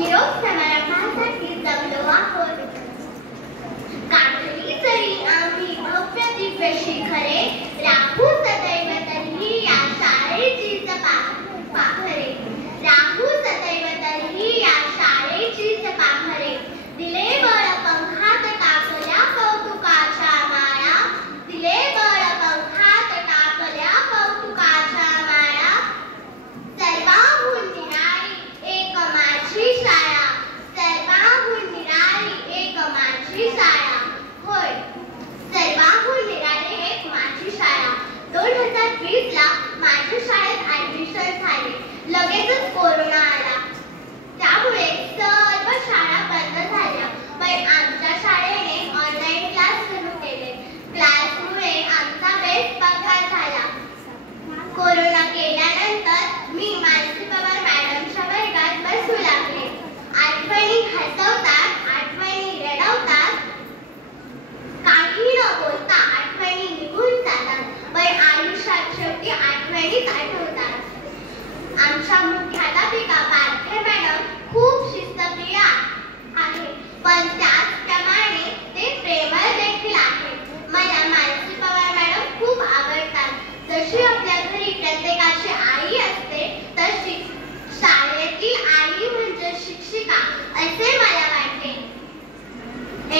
निरोप समारंभासाठी जमलो आहोत. गाठली जरी आम्ही भव्य दिव्य शिखरे, राहू सदैव तरीही या शाळेचीच पाखरे. राहू सदैव तरीही या शाळेचीच पाखरे. दिले बळ पंखात टाकल्या कौतुकाच्या माया. दिले बळ पंखात टाकल्या कौतुकाच्या माया. सर्वाहून निराळी एक माझी शाळा. सर्वाहून निराळी एक माझी शाळा. होय, सर्वाहून निराळी एक माझी शाळा. 2020 ला माझ्या शाळेत ऍडमिशन झाले. लगेचच कोरोना आला. त्यामुळे सर्व शाळा बंद झाल्या. पण आमच्या शाळेने ऑनलाईन क्लास सुरू केले. क्लासमुळे आमचा बेस पक्का झाला. कोरोना गेल्यानंतर मी मानसी पवार मॅडमच्या वर्गात बसू लागले. आठवणी हसवतात, आठवणी रडवतात. काही न बोलता आठवणी निघून जातात, पण आयुष्यात शेवटी आठवणीच आठवतात. आमच्या मुख्याध्यापिका पारखे मॅडम खूप शिस्तप्रिय आहे, पण त्याचप्रमाणे ते प्रेमळ देखील आहे. मला मानसी पवार मॅडम खूप आवडतात. जशी आपल्या घरी प्रत्येकाची आई असते, तशी शाळेतील आई म्हणजे शिक्षिका असे मला वाटते.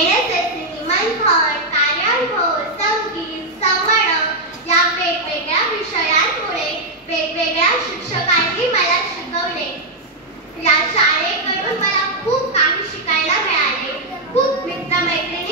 NSS निमंत्रण, कार्यानुभव, संगीत, संगणक या वेगवेगळ्या विषयांमुळे वेगवेगळ्या शिक्षकांनी मला शिकवले. या शाळेकडून मला खूप काही शिकायला मिळाले. खूप मित्रमैत्रिणी